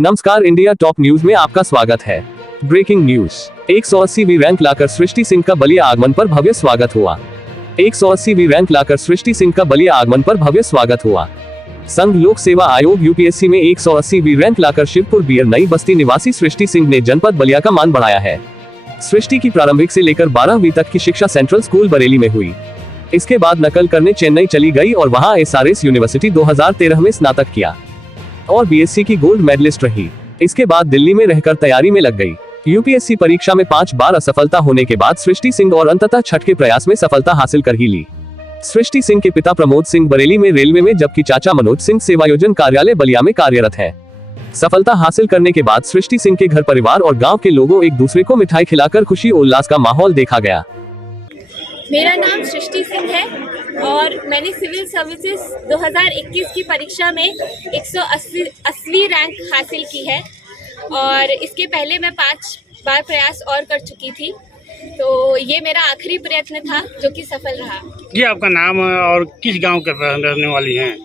नमस्कार, India top news में आपका स्वागत है। Breaking news. 180वीं रैंक लाकर सृष्टि सिंह का बलिया आगमन पर भव्य स्वागत हुआ। 180वीं रैंक लाकर सृष्टि सिंह का बलिया आगमन पर भव्य स्वागत हुआ। संघ लोक सेवा आयोग यूपीएससी में 180वीं रैंक लाकर शिवपुर बियर नई बस्ती निवासी सृष्टि सिंह ने जनपद बलिया का मान बढ़ाया है। सृष्टि की प्रारंभिक से लेकर 12वीं तक की शिक्षा सेंट्रल स्कूल बरेली में हुई। इसके बाद नकल करने चेन्नई चली गई और वहां एसआरएस यूनिवर्सिटी 2013 में स्नातक किया और बीएससी की गोल्ड मेडलिस्ट रही। इसके बाद दिल्ली में रहकर तैयारी में लग गई। यूपीएससी परीक्षा में 5 बार असफलता होने के बाद सृष्टि सिंह और अंततः छठ के प्रयास में सफलता हासिल कर ही ली। सृष्टि सिंह के पिता प्रमोद सिंह बरेली में रेलवे में, जबकि चाचा मनोज सिंह सेवायोजन कार्यालय बलिया में कार्यरत है। सफलता हासिल करने के बाद सृष्टि सिंह के घर परिवार और गांव के लोगों एक दूसरे को मिठाई खिलाकर खुशी उल्लास का माहौल देखा गया। मेरा नाम सृष्टि सिंह है और मैंने सिविल सर्विसेज 2021 की परीक्षा में 180वीं रैंक हासिल की है और इसके पहले मैं 5 बार प्रयास और कर चुकी थी, तो ये मेरा आखिरी प्रयत्न था जो कि सफल रहा। जी, आपका नाम और किस गांव के रहने वाली हैं?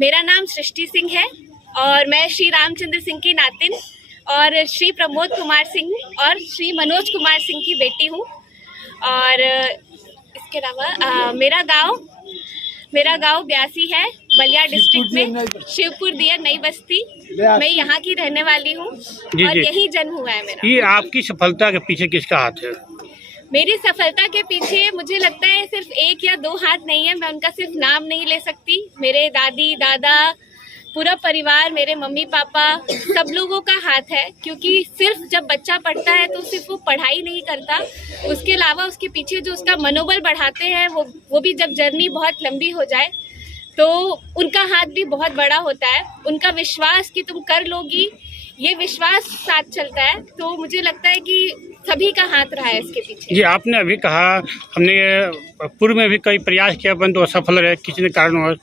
मेरा नाम सृष्टि सिंह है और मैं श्री रामचंद्र सिंह की नातिन और श्री प्रमोद कुमार सिंह और श्री मनोज कुमार सिंह की बेटी हूँ। और इसके अलावा मेरा गांव ब्यासी है, बलिया डिस्ट्रिक्ट में, शिवपुर दिया नई बस्ती। मैं यहाँ की रहने वाली हूँ और यही जन्म हुआ है मेरा। ये आपकी सफलता के पीछे किसका हाथ है? मेरी सफलता के पीछे मुझे लगता है सिर्फ 1 या 2 हाथ नहीं है। मैं उनका सिर्फ नाम नहीं ले सकती। मेरे दादी दादा, पूरा परिवार, मेरे मम्मी पापा, सब लोगों का हाथ है, क्योंकि सिर्फ जब बच्चा पढ़ता है तो सिर्फ वो पढ़ाई नहीं करता, उसके अलावा उसके पीछे जो उसका मनोबल बढ़ाते हैं वो भी जब जर्नी बहुत लंबी हो जाए तो उनका हाथ भी बहुत बड़ा होता है। उनका विश्वास कि तुम कर लोगी, ये विश्वास साथ चलता है। तो मुझे लगता है कि सभी का हाथ रहा है इसके पीछे। जी, आपने अभी कहा हमने पूर्व में भी कई प्रयास किया परंतु असफल रहे किसी ने कारणवश,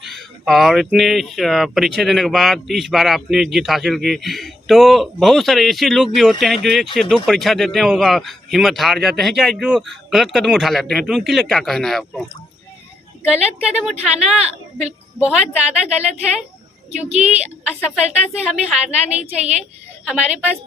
और इतने परीक्षा देने के बाद इस बार आपने जीत हासिल की। तो बहुत सारे ऐसे लोग भी होते हैं जो 1 से 2 परीक्षा देते हैं, होगा हिम्मत हार जाते हैं, चाहे जो गलत कदम उठा लेते हैं, तो उनके लिए क्या कहना है आपको? गलत कदम उठाना बहुत ज़्यादा गलत है, क्योंकि असफलता से हमें हारना नहीं चाहिए। हमारे पास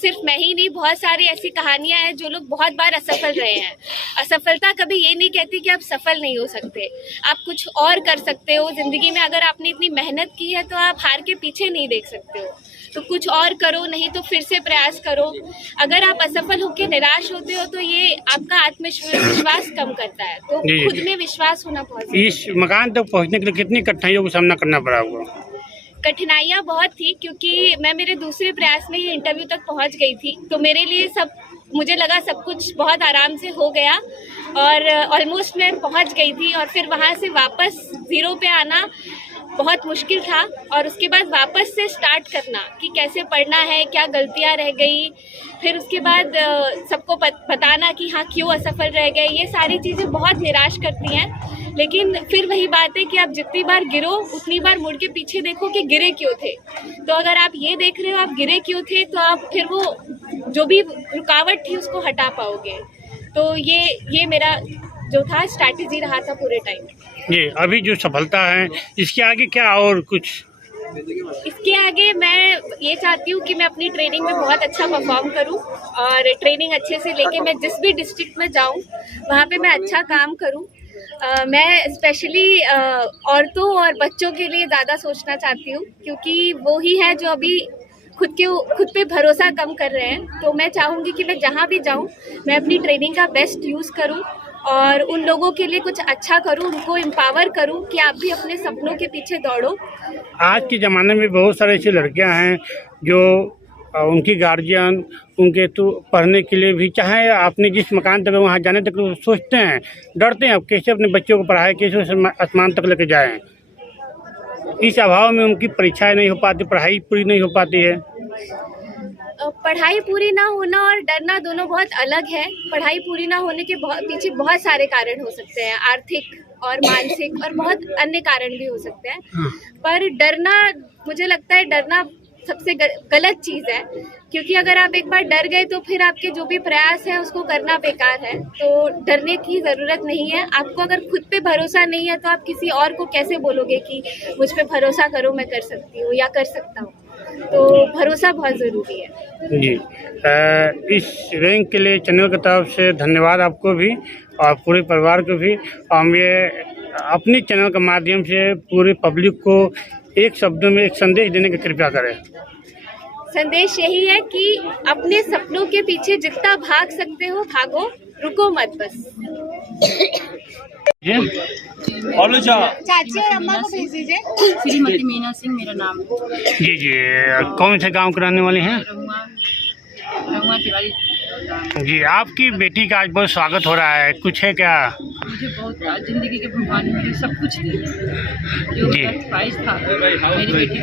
सिर्फ मैं ही नहीं, बहुत सारी ऐसी कहानियां हैं जो लोग बहुत बार असफल रहे हैं। असफलता कभी ये नहीं कहती कि आप सफल नहीं हो सकते, आप कुछ और कर सकते हो ज़िंदगी में। अगर आपने इतनी मेहनत की है तो आप हार के पीछे नहीं देख सकते हो, तो कुछ और करो, नहीं तो फिर से प्रयास करो। अगर आप असफल होकर निराश होते हो तो ये आपका आत्मविश्वास कम करता है, तो खुद में विश्वास होना बहुत। इस मकान तक पहुँचने के लिए कितनी कठिनाइयों का सामना करना पड़ा होगा? कठिनाइयाँ बहुत थी, क्योंकि मैं मेरे दूसरे प्रयास में ही इंटरव्यू तक पहुंच गई थी, तो मेरे लिए मुझे लगा सब कुछ बहुत आराम से हो गया और ऑलमोस्ट मैं पहुंच गई थी। और फिर वहां से वापस 0 पे आना बहुत मुश्किल था और उसके बाद वापस से स्टार्ट करना कि कैसे पढ़ना है, क्या गलतियां रह गई, फिर उसके बाद सबको बताना कि हाँ क्यों असफल रह गए, ये सारी चीज़ें बहुत निराश करती हैं। लेकिन फिर वही बात है कि आप जितनी बार गिरो उतनी बार मुड़ के पीछे देखो कि गिरे क्यों थे। तो अगर आप ये देख रहे हो आप गिरे क्यों थे, तो आप फिर वो जो भी रुकावट थी उसको हटा पाओगे। तो ये मेरा जो था स्ट्रैटेजी रहा था पूरे टाइम। जी, अभी जो सफलता है इसके आगे क्या और कुछ? इसके आगे मैं ये चाहती हूँ कि मैं अपनी ट्रेनिंग में बहुत अच्छा परफॉर्म करूँ और ट्रेनिंग अच्छे से लेके मैं जिस भी डिस्ट्रिक्ट में जाऊँ वहाँ पे मैं अच्छा काम करूँ। मैं स्पेशली औरतों और बच्चों के लिए ज़्यादा सोचना चाहती हूँ, क्योंकि वो ही है जो अभी खुद पे भरोसा कम कर रहे हैं। तो मैं चाहूँगी कि मैं जहाँ भी जाऊँ मैं अपनी ट्रेनिंग का बेस्ट यूज़ करूँ और उन लोगों के लिए कुछ अच्छा करूँ, उनको एम्पावर करूँ कि आप भी अपने सपनों के पीछे दौड़ो। आज के ज़माने में बहुत सारे ऐसी लड़कियां हैं जो उनकी गार्जियन उनके तो पढ़ने के लिए भी, चाहे आपने जिस मकान तक वहाँ जाने तक सोचते हैं, डरते हैं अब कैसे अपने बच्चों को पढ़ाए, कैसे आसमान तक लेके जाएं। इस अभाव में उनकी परीक्षाएं नहीं हो पाती, पढ़ाई पूरी नहीं हो पाती है। पढ़ाई पूरी ना होना और डरना दोनों बहुत अलग है। पढ़ाई पूरी ना होने के पीछे बहुत सारे कारण हो सकते हैं, आर्थिक और मानसिक और बहुत अन्य कारण भी हो सकते हैं। पर डरना, मुझे लगता है डरना सबसे गलत चीज़ है, क्योंकि अगर आप एक बार डर गए तो फिर आपके जो भी प्रयास है उसको करना बेकार है। तो डरने की ज़रूरत नहीं है। आपको अगर खुद पे भरोसा नहीं है तो आप किसी और को कैसे बोलोगे कि मुझ पे भरोसा करो, मैं कर सकती हूँ या कर सकता हूँ। तो भरोसा बहुत ज़रूरी है। जी, इस रैंक के लिए चैनल की तरफ से धन्यवाद आपको भी और पूरे परिवार को भी। हम ये अपने चैनल के माध्यम से पूरे पब्लिक को एक शब्दों में एक संदेश देने की कृपया करें। संदेश यही है कि अपने सपनों के पीछे जितना भाग सकते हो भागो, रुको मत बस। चाची और अम्मा को भेज दीजिए। श्रीमती मीना सिंह मेरा नाम है। जी जी, कौन से गांव के रहने वाले हैं? रहुआ तिवारी। जी, आपकी बेटी का आज बहुत स्वागत हो रहा है, कुछ है क्या? मुझे बहुत जिंदगी के भगवान ने मुझे सब कुछ दिया जो जी। ख्वाहिश था मेरी बेटी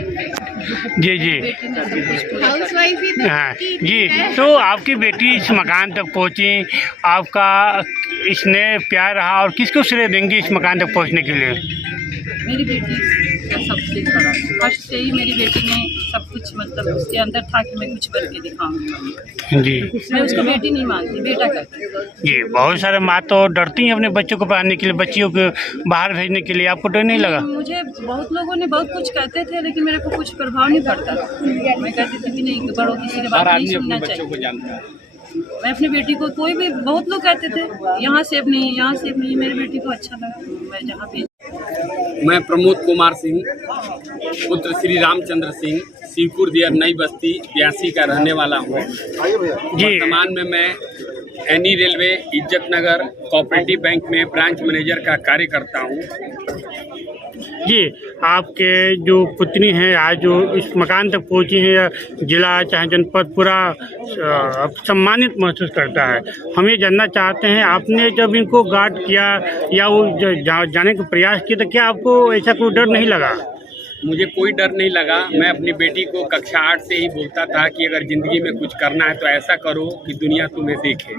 जी जी बेटी ने सब कुछ पूरा कर हाउस वाइफ ही तो हाँ जी, तो आपकी बेटी इस मकान तक पहुंची, आपका इसने प्यार रहा और किसको श्रेय देंगे इस मकान तक पहुंचने के लिए? मेरी बेटी का सबसे बड़ा फर्स्ट से ही मेरी बेटी ने सब कुछ मतलब उसके अंदर था कि मैं कुछ करके दिखाऊंगी। जी मैं उसको बेटी नहीं मानती, बेटा करती। जी, बहुत सारे माँ तो डरती हैं अपने बच्चों को पढ़ाने के लिए, बच्चियों को बाहर भेजने के लिए, आपको डर नहीं लगा? मुझे बहुत लोगों ने बहुत कुछ कहते थे लेकिन मेरे को कुछ प्रभाव नहीं पड़ता था। मैं कहती थी कि नहीं, बड़ों किसी के बात नहीं सुनना चाहिए। मैं अपनी बेटी को, कोई भी बहुत लोग कहते थे यहाँ से अपनी, यहाँ से अपनी, मेरी बेटी को अच्छा लगा मैं जहाँ पे। मैं प्रमोद कुमार सिंह, पुत्र श्री रामचंद्र सिंह, सीपुर दियर नई बस्ती 82 का रहने वाला हूँ। जी वर्तमान में मैं एनी रेलवे इज्जत नगर कोऑपरेटिव बैंक में ब्रांच मैनेजर का कार्य करता हूँ। जी, आपके जो पुत्री हैं आज जो इस मकान तक पहुंची हैं, जिला चाहे जनपद पूरा सम्मानित महसूस करता है। हम ये जानना चाहते हैं, आपने जब इनको गार्ड किया या वो जाने का प्रयास किया तो क्या आपको ऐसा कोई डर नहीं लगा? मुझे कोई डर नहीं लगा। मैं अपनी बेटी को कक्षा 8 से ही बोलता था कि अगर ज़िंदगी में कुछ करना है तो ऐसा करो कि दुनिया तुम्हें देखे,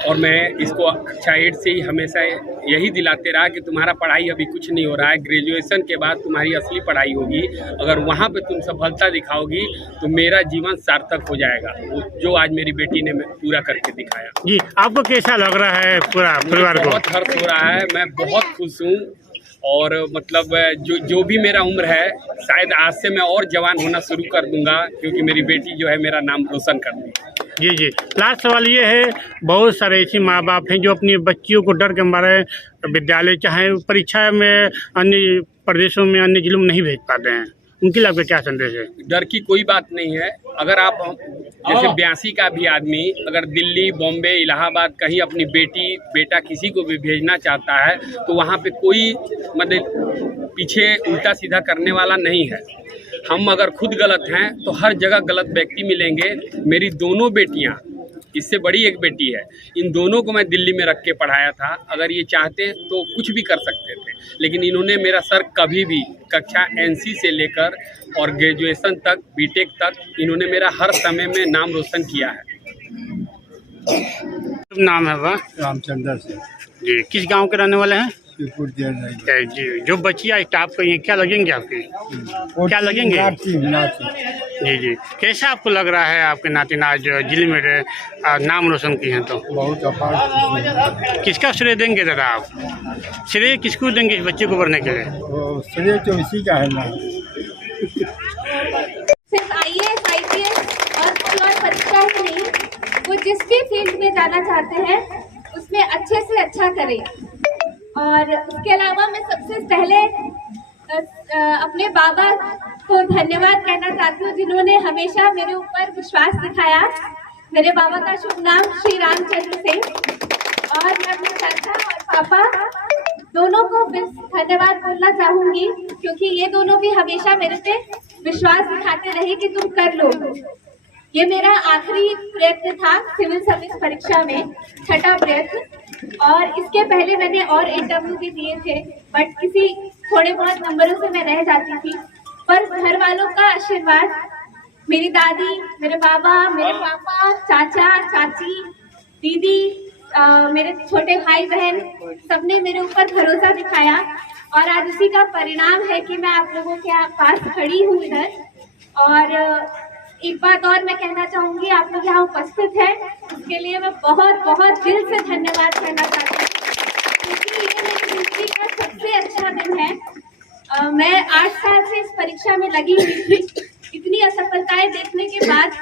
और मैं इसको कक्षा 8 से ही हमेशा यही दिलाते रहा कि तुम्हारा पढ़ाई अभी कुछ नहीं हो रहा है, ग्रेजुएशन के बाद तुम्हारी असली पढ़ाई होगी। अगर वहाँ पे तुम सफलता दिखाओगी तो मेरा जीवन सार्थक हो जाएगा, जो आज मेरी बेटी ने पूरा करके दिखाया। जी, आपको कैसा लग रहा है पूरा परिवार को? बहुत हर्ष हो रहा है, मैं बहुत खुश हूँ। और मतलब जो भी मेरा उम्र है, शायद आज से मैं और जवान होना शुरू कर दूंगा, क्योंकि मेरी बेटी जो है मेरा नाम रोशन कर दी। जी जी, लास्ट सवाल ये है, बहुत सारे ऐसे माँ बाप हैं जो अपनी बच्चियों को डर के मारे विद्यालय चाहे परीक्षा में अन्य प्रदेशों में अन्य जिलों में नहीं भेज पाते हैं, उनके लिए आपका क्या संदेश है? डर की कोई बात नहीं है। अगर आप जैसे 82 का भी आदमी अगर दिल्ली, बॉम्बे, इलाहाबाद कहीं अपनी बेटी बेटा किसी को भी भेजना चाहता है तो वहाँ पे कोई मतलब पीछे उल्टा सीधा करने वाला नहीं है। हम अगर खुद गलत हैं तो हर जगह गलत व्यक्ति मिलेंगे। मेरी दोनों बेटियाँ, इससे बड़ी एक बेटी है, इन दोनों को मैं दिल्ली में रख के पढ़ाया था। अगर ये चाहते तो कुछ भी कर सकते थे, लेकिन इन्होंने मेरा सर कभी भी कक्षा NC से लेकर और ग्रेजुएशन तक, बीटेक तक, इन्होंने मेरा हर समय में नाम रोशन किया है। नाम है वह? रामचंद्र सिंह, जी, किस गांव के रहने वाले हैं? सीपुर दियर नई। जी, जो बच्चियाँ स्टाफ को ये क्या लगेंगे आपकी? क्या लगेंगे? मीनाक्षी। जी जी, कैसा आपको लग रहा है आपके नातिन आज जिले में नाम रोशन किए हैं? तो बहुत अपार। किसका श्रेय देंगे दादा आप? श्रेय किसको देंगे इस बच्चे को पढ़ने के लिए? वो श्रेय तो इसी का है ना। सिर्फ IAS, IPS और कोई और परीक्षा ही नहीं, वो जिस भी फील्ड में जाना चाहते हैं उसमें अच्छे से अच्छा करें। और उसके अलावा मैं सबसे पहले अपने बाबा को धन्यवाद कहना चाहती हूँ, जिन्होंने हमेशा मेरे ऊपर विश्वास दिखाया। मेरे बाबा का शुभ नाम श्री रामचंद्र सिंह, और मैं अपने चाचा और पापा दोनों को धन्यवाद बोलना चाहूँगी, क्योंकि ये दोनों भी हमेशा मेरे पे विश्वास दिखाते रहे कि तुम कर लो। ये मेरा आखिरी प्रयत्न था सिविल सर्विस परीक्षा में, 6ठा प्रयत्न, और इसके पहले मैंने और इंटरव्यू भी दिए थे, बट किसी थोड़े बहुत नंबरों से मैं रह जाती थी। पर घर वालों का आशीर्वाद, मेरी दादी, मेरे बाबा, मेरे पापा, चाचा, चाची, दीदी, मेरे छोटे भाई बहन, सबने मेरे ऊपर भरोसा दिखाया, और आज उसी का परिणाम है कि मैं आप लोगों के पास खड़ी हूँ इधर। और एक बात और मैं कहना चाहूँगी, आप लोग यहाँ उपस्थित हैं, उसके लिए मैं बहुत बहुत दिल से धन्यवाद करना चाहती हूँ, क्योंकि ये मेरी जिंदगी का सबसे अच्छा दिन है। मैं 8 साल से इस परीक्षा में लगी हुई थी, इतनी इतनी असफलताएं देखने के बाद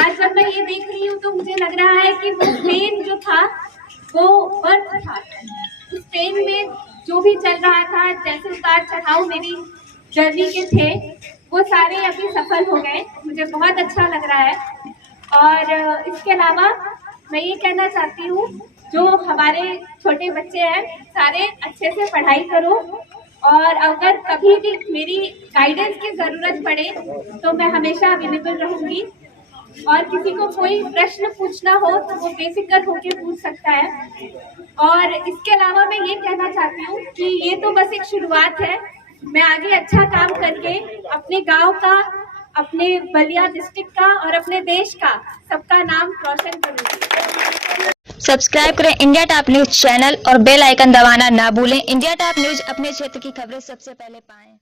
आज जब मैं ये देख रही हूँ तो मुझे लग रहा है कि वो पेन जो था वो वर्थ था। उस पेन में जो भी चल रहा था, जैसे उतार चढ़ाव मेरी जर्नी के थे, वो सारे अभी सफल हो गए। मुझे बहुत अच्छा लग रहा है। और इसके अलावा मैं ये कहना चाहती हूँ, जो हमारे छोटे बच्चे हैं सारे अच्छे से पढ़ाई करो, और अगर कभी भी मेरी गाइडेंस की ज़रूरत पड़े तो मैं हमेशा अवेलेबल रहूँगी। और किसी को कोई प्रश्न पूछना हो तो वो बेफिक्र होकर पूछ सकता है। और इसके अलावा मैं ये कहना चाहती हूँ कि ये तो बस एक शुरुआत है। मैं आगे अच्छा काम करके अपने गांव का, अपने बलिया डिस्ट्रिक्ट का और अपने देश का सबका नाम रोशन करूँगी। सब्सक्राइब करें इंडिया टॉप न्यूज चैनल और बेल आइकन दबाना ना भूलें। इंडिया टॉप न्यूज अपने क्षेत्र की खबरें सबसे पहले पाएं।